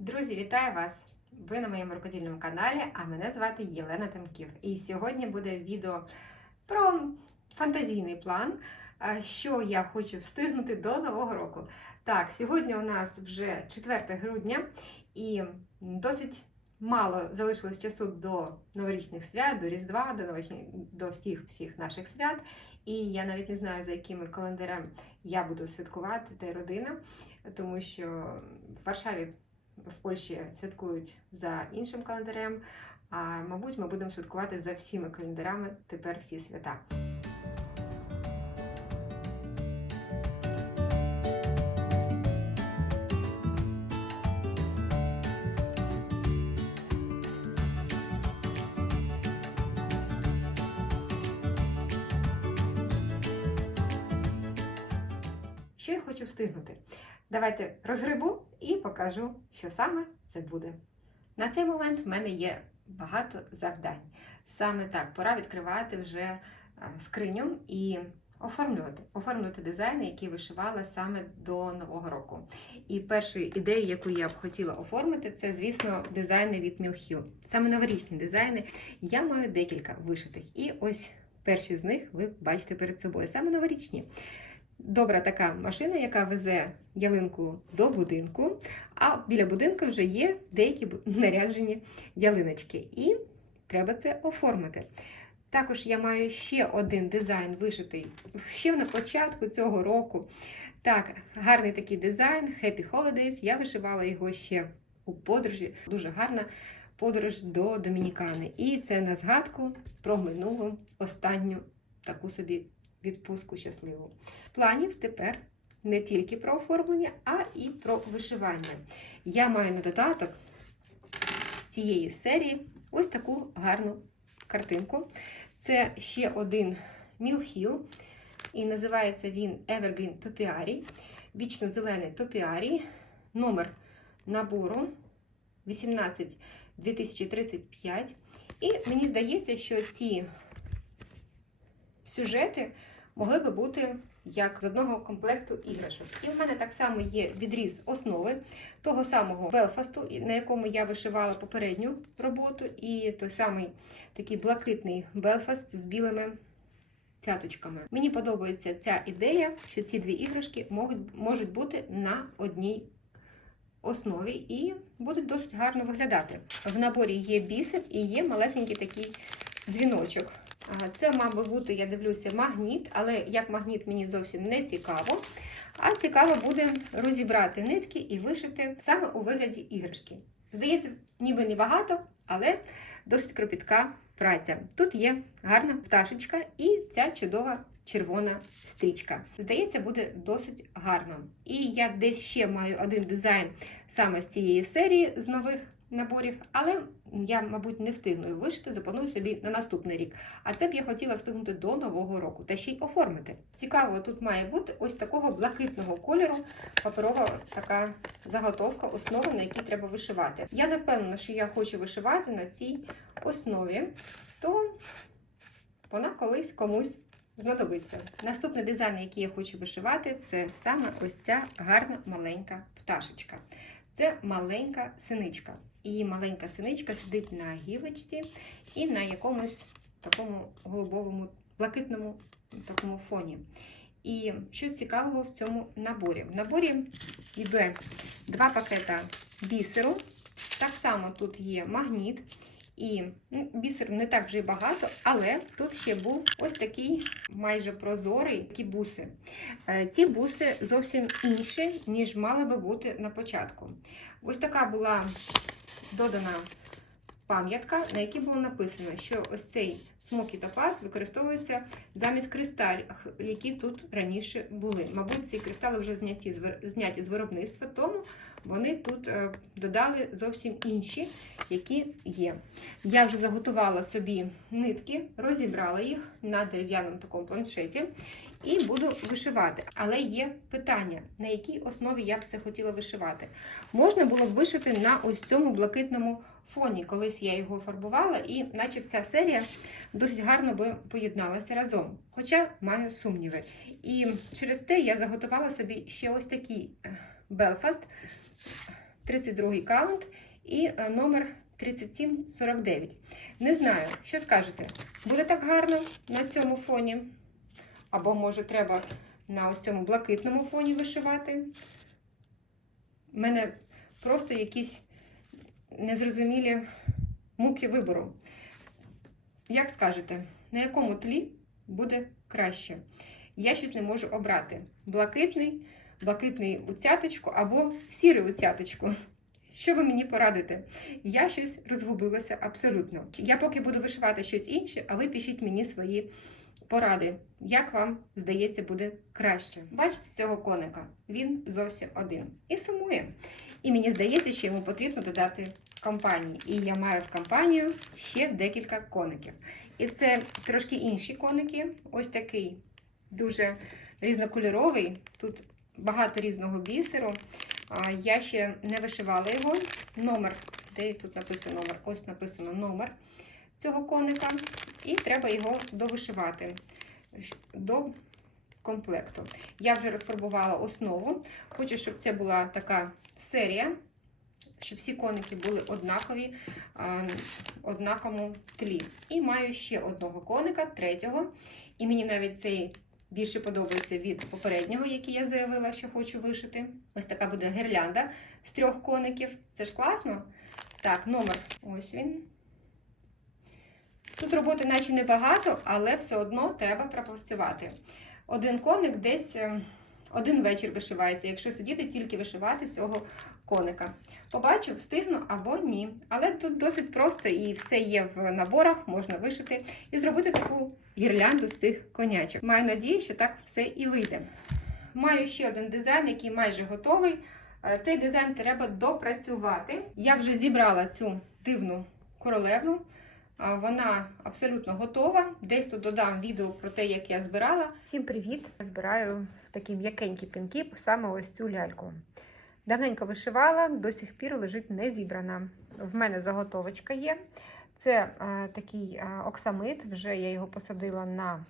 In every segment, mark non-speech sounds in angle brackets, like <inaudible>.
Друзі, вітаю вас! Ви на моєму рукодільному каналі, а мене звати Єлена Тамків. І сьогодні буде відео про фантазійний план, що я хочу встигнути до Нового року. Так, сьогодні у нас вже 4 грудня і досить мало залишилось часу до новорічних свят, до Різдва, до новорічних, до всіх всіх наших свят. І я навіть не знаю, за якими календарем я буду святкувати та родина, тому що в Варшаві в Польщі святкують за іншим календарем. А мабуть, ми будемо святкувати за всіма календарями тепер всі свята. Що я хочу встигнути? Давайте розгребу і покажу, що саме це буде. На цей момент в мене є багато завдань. Саме так, пора відкривати вже е, скриню і оформлювати, оформлювати дизайни, які вишивала саме до Нового року. І першою ідеєю, яку я б хотіла оформити, це, звісно, дизайни від Мілхіл. Саме новорічні дизайни. Я маю декілька вишитих. І ось перші з них ви бачите перед собою. Саме новорічні добра така машина, яка везе ялинку до будинку, а біля будинку вже є деякі <laughs> наряджені ялиночки. І треба це оформити. Також я маю ще один дизайн вишитий ще на початку цього року. Так, гарний такий дизайн Happy Holidays. Я вишивала його ще у подорожі. Дуже гарна подорож до Домінікани. І це на згадку про минулу останню таку собі відпустку щасливу. Планів тепер не тільки про оформлення, а і про вишивання. Я маю на додаток з цієї серії ось таку гарну картинку. Це ще один Мілхіл, і називається він Evergreen Topiary, вічно зелений топіарій, номер набору 18 2035. І мені здається, що ці сюжети могли би бути як з одного комплекту іграшок. І в мене так само є відріз основи того самого Белфасту, на якому я вишивала попередню роботу, і той самий такий блакитний Белфаст з білими цяточками. Мені подобається ця ідея, що ці дві іграшки можуть, можуть бути на одній основі і будуть досить гарно виглядати. В наборі є бісер і є малесенький такий дзвіночок. А, Це, мабуть, бути, я дивлюся, магніт, але як магніт мені зовсім не цікаво. А цікаво буде розібрати нитки і вишити саме у вигляді іграшки. Здається, ніби небагато, але досить кропітка праця. Тут є гарна пташечка і ця чудова червона стрічка. Здається, буде досить гарно. І я десь ще маю один дизайн саме з цієї серії з нових наборів, але я, мабуть, не встигну вишити, запланую собі на наступний рік. А це б я хотіла встигнути до нового року та ще й оформити. Цікаво, тут має бути ось такого блакитного кольору паперова така заготовка, основа, на якій треба вишивати. Я не впевнена, що я хочу вишивати на цій основі, то вона колись комусь знадобиться. Наступний дизайн, який я хочу вишивати, це саме ось ця гарна маленька пташечка. Це маленька синичка. І маленька синичка сидить на гілочці і на якомусь такому голубовому, блакитному такому фоні. І що цікавого в цьому наборі? В наборі йде два пакета бісеру. Так само тут є магніт. І ну, бісеру не так вже й багато, але тут ще був ось такий майже прозорий такі буси. Е, Ці буси зовсім інші, ніж мали би бути на початку. Ось така була додана пам'ятка, на якій було написано, що ось цей смокі топаз використовується замість кристалів, які тут раніше були. Мабуть, ці кристали вже зняті зняті з виробництва, тому вони тут е, додали зовсім інші, які є. Я вже заготувала собі нитки, розібрала їх на дерев'яному такому планшеті і буду вишивати. Але є питання, на якій основі я б це хотіла вишивати. Можна було б вишити на ось цьому блакитному фоні. Колись я його фарбувала, і наче ця серія досить гарно би поєдналася разом. Хоча маю сумніви. І через те я заготувала собі ще ось такий Белфаст 32 каунт і е, номер 3749. Не знаю, що скажете. Буде так гарно на цьому фоні? Або, може, треба на ось цьому блакитному фоні вишивати? У мене просто якісь незрозумілі муки вибору. Як скажете, на якому тлі буде краще? Я щось не можу обрати. Блакитний, блакитний у цяточку або сірий у цяточку. Що ви мені порадите? Я щось розгубилася абсолютно. Я поки буду вишивати щось інше, а ви пишіть мені свої поради, як вам здається, буде краще. Бачите цього коника? Він зовсім один і сумує. І мені здається, що йому потрібно додати компанії. І я маю в компанію ще декілька коників. І це трошки інші коники. Ось такий дуже різнокольоровий. Тут багато різного бісеру. Я ще не вишивала його. Номер, де тут написано номер? Ось написано номер цього коника. І треба його довишивати до комплекту. Я вже розфарбувала основу. Хочу, щоб це була така серія, щоб всі коники були однакові, однаковому тлі. І маю ще одного коника, третього. І мені навіть цей більше подобається від попереднього, який я заявила, що хочу вишити. Ось така буде гірлянда з трьох коників. Це ж класно. Так, номер. Ось він. Тут роботи наче небагато, але все одно треба пропрацювати. Один коник десь е, один вечір вишивається, якщо сидіти тільки вишивати цього коника. Побачу, встигну або ні. Але тут досить просто і все є в наборах, можна вишити і зробити таку гірлянду з цих конячок. Маю надію, що так все і вийде. Маю ще один дизайн, який майже готовий. Е, Цей дизайн треба допрацювати. Я вже зібрала цю дивну королевну. Вона абсолютно готова. Десь тут додам відео про те, як я збирала. Всім привіт! Збираю в такі м'якенькі пінки саме ось цю ляльку. Давненько вишивала, до сих пір лежить не зібрана. В мене заготовочка є. Це е, такий е, оксамит, вже я його посадила на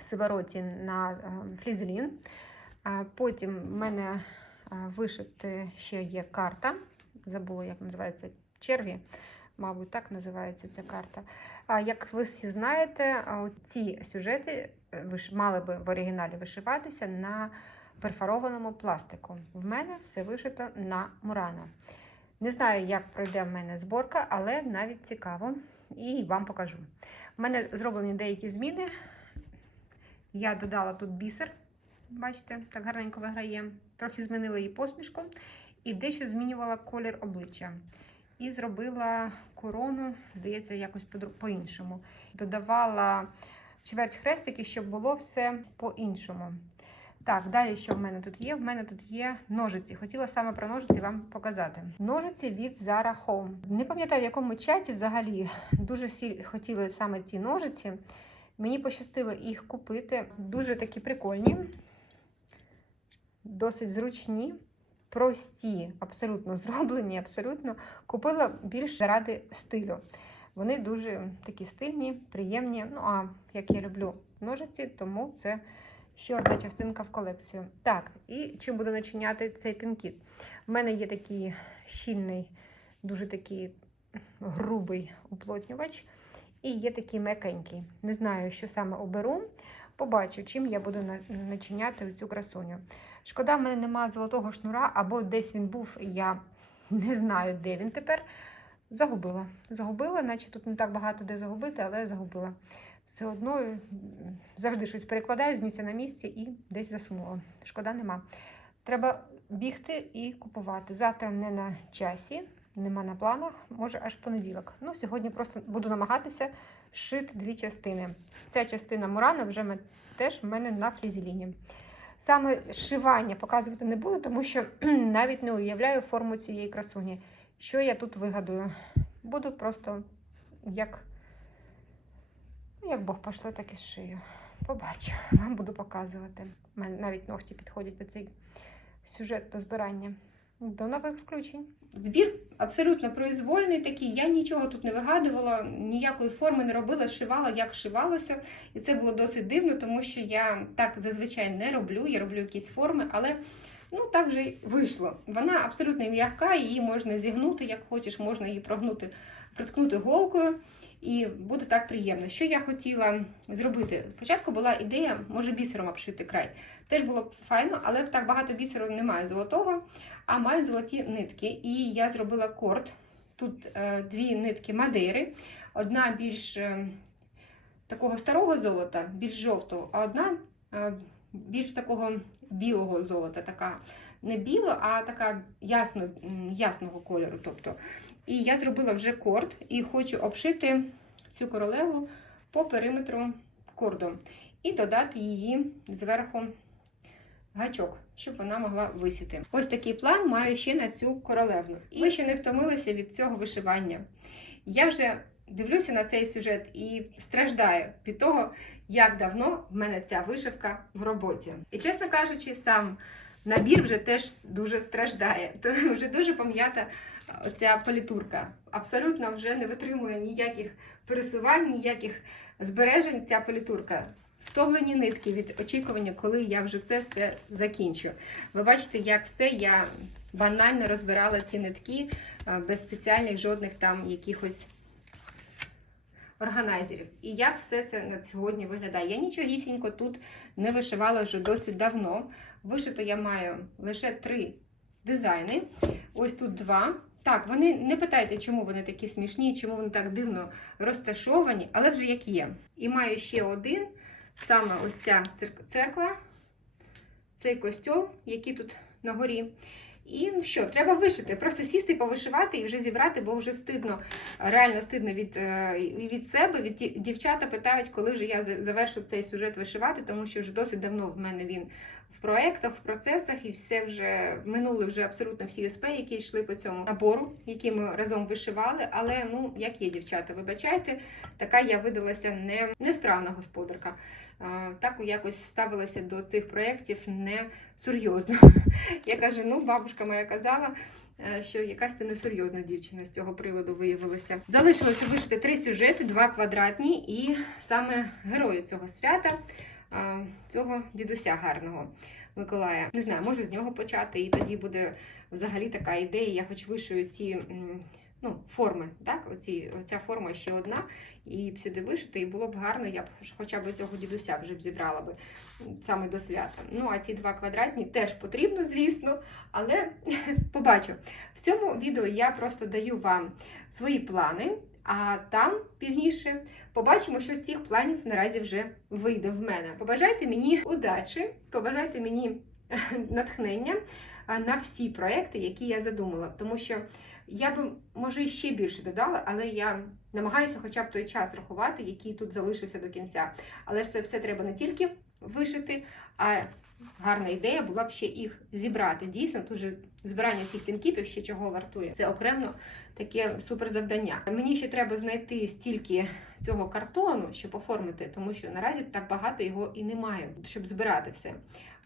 сивороті на е, флізелін. А потім в мене е, вишити ще є карта. Забула, як називається черві. Мабуть, так називається ця карта. А як ви всі знаєте, ці сюжети е, мали би в оригіналі вишиватися на перфорованому пластику. В мене все вишито на Мурано. Не знаю, як пройде в мене зборка, але навіть цікаво і вам покажу. У мене зроблені деякі зміни. Я додала тут бісер, бачите, так гарненько виграє. Трохи змінила її посмішку і дещо змінювала колір обличчя. І зробила корону, здається, якось по-іншому. Додавала чверть хрестики, щоб було все по-іншому. Так, далі що в мене тут є? В мене тут є ножиці. Хотіла саме про ножиці вам показати. Ножиці від Zara Home. Не пам'ятаю, в якому чаті взагалі дуже хотіли саме ці ножиці. Мені пощастило їх купити. Дуже такі прикольні, досить зручні, прості, абсолютно <laughs> зроблені, абсолютно. Купила більш заради стилю. Вони дуже такі стильні, приємні. Ну, а як я люблю ножиці, тому це ще одна частинка в колекцію. Так, і чим буду начиняти цей пінкіт? У мене є такий щільний, дуже такий грубий уплотнювач. І є такий м'якенький. Не знаю, що саме оберу. Побачу, чим я буду начиняти цю красуню. Шкода, в мене немає золотого шнура, або десь він був, я <laughs> не знаю, де він тепер. Загубила. Загубила, наче тут не так багато де загубити, але загубила. Все одно завжди щось перекладаю з місця на місце і десь засунула. Шкода нема. Треба бігти і купувати. Завтра не на часі, нема на планах, може аж понеділок. Ну, сьогодні просто буду намагатися шити дві частини. Ця частина Мурана вже теж в мене на флізеліні. Саме шивання показувати не буду, тому що навіть не уявляю форму цієї красуні. Що я тут вигадую? Буду просто як, ну, як Бог пошло, так і шию. Побачу, вам буду показувати. У мене навіть ногті підходять до цей сюжет до збирання. До нових включень. Збір абсолютно произвольний такий. Я нічого тут не вигадувала, ніякої форми не робила, шивала, як шивалося. І це було досить дивно, тому що я так зазвичай не роблю. Я роблю якісь форми, але Ну, так вже вийшло. Вона абсолютно м'яка, її можна зігнути, як хочеш, можна її прогнути, приткнути голкою, і буде так приємно. Що я хотіла зробити? Спочатку була ідея, може бісером обшити край. Теж було б файно, але так багато бісеру немає золотого, а маю золоті нитки. І я зробила корд. Тут е, дві нитки Мадейри, одна більш е, такого старого золота, більш жовтого, а одна е, більш такого білого золота, така не біла, а така ясно, ясного кольору. Тобто. І я зробила вже корд і хочу обшити цю королеву по периметру корду і додати її зверху гачок, щоб вона могла висіти. Ось такий план маю ще на цю королевну. І ми ще не втомилися від цього вишивання. Я вже дивлюся на цей сюжет і страждаю від того, як давно в мене ця вишивка в роботі. І чесно кажучи, сам набір вже теж дуже страждає. <laughs> То вже дуже пам'ята оця політурка. Абсолютно вже не витримує ніяких пересувань, ніяких збережень ця політурка. Втомлені нитки від очікування, коли я вже це все закінчу. Ви бачите, як все я банально розбирала ці нитки без спеціальних жодних там якихось органайзерів. І як все це на сьогодні виглядає? Я нічогісінько тут не вишивала вже досить давно. Вишито я маю лише три дизайни. Ось тут два. Так, вони не питайте, чому вони такі смішні, чому вони так дивно розташовані, але вже як є. І маю ще один, саме ось ця церква, цей костьол, який тут на горі. І ну що, треба вишити. Просто сісти, повишивати і вже зібрати, бо вже стидно, реально стидно від, е, від себе. Від дівчата питають, коли вже я завершу цей сюжет вишивати, тому що вже досить давно в мене він в проєктах, в процесах, і все вже минули вже абсолютно всі СП, які йшли по цьому набору, які ми разом вишивали. Але ну як є, дівчата, вибачайте, така я видалася не несправна господарка. Так якось ставилася до цих проєктів не серйозно. <laughs> Я кажу, ну бабушка моя казала, е, що якась ти несерйозна дівчина з цього приводу виявилася. Залишилося вишити три сюжети, два квадратні, і саме герої цього свята, цього дідуся гарного. Миколая. Не знаю, може з нього почати, і тоді буде взагалі така ідея. Я хоч вишию ці ну, форми, так? Оці, оця форма ще одна, і сюди вишити, і було б гарно, я б хоча б цього дідуся вже б зібрала би саме до свята. Ну, а ці два квадратні теж потрібно, звісно, але <laughs> побачу. В цьому відео я просто даю вам свої плани. А там пізніше побачимо, що з цих планів наразі вже вийде в мене. Побажайте мені удачі, побажайте мені <laughs> натхнення на всі проекти, які я задумала. Тому що я би, може, ще більше додала, але я намагаюся хоча б той час рахувати, який тут залишився до кінця. Але ж це все треба не тільки вишити, а гарна ідея була б ще їх зібрати. Дійсно, тут же збирання цих пінкіпів ще чого вартує. Це окремо таке суперзавдання. Мені ще треба знайти стільки цього картону, щоб оформити, тому що наразі так багато його і немає, щоб збирати все.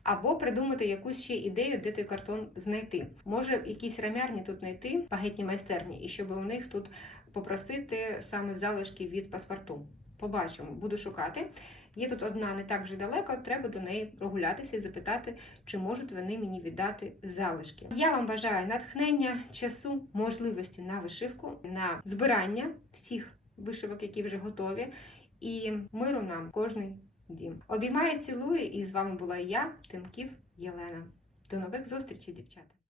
Або придумати якусь ще ідею, де той картон знайти. Може, якісь рамярні тут знайти, багетні майстерні, і щоб у них тут попросити саме залишки від паспорту. Побачимо, буду шукати. Є тут одна не так вже далеко, треба до неї прогулятися і запитати, чи можуть вони мені віддати залишки. Я вам бажаю натхнення, часу, можливості на вишивку, на збирання всіх вишивок, які вже готові, і миру нам кожний дім. Обіймаю, цілую, і з вами була я, Тимків Єлена. До нових зустрічей, дівчата!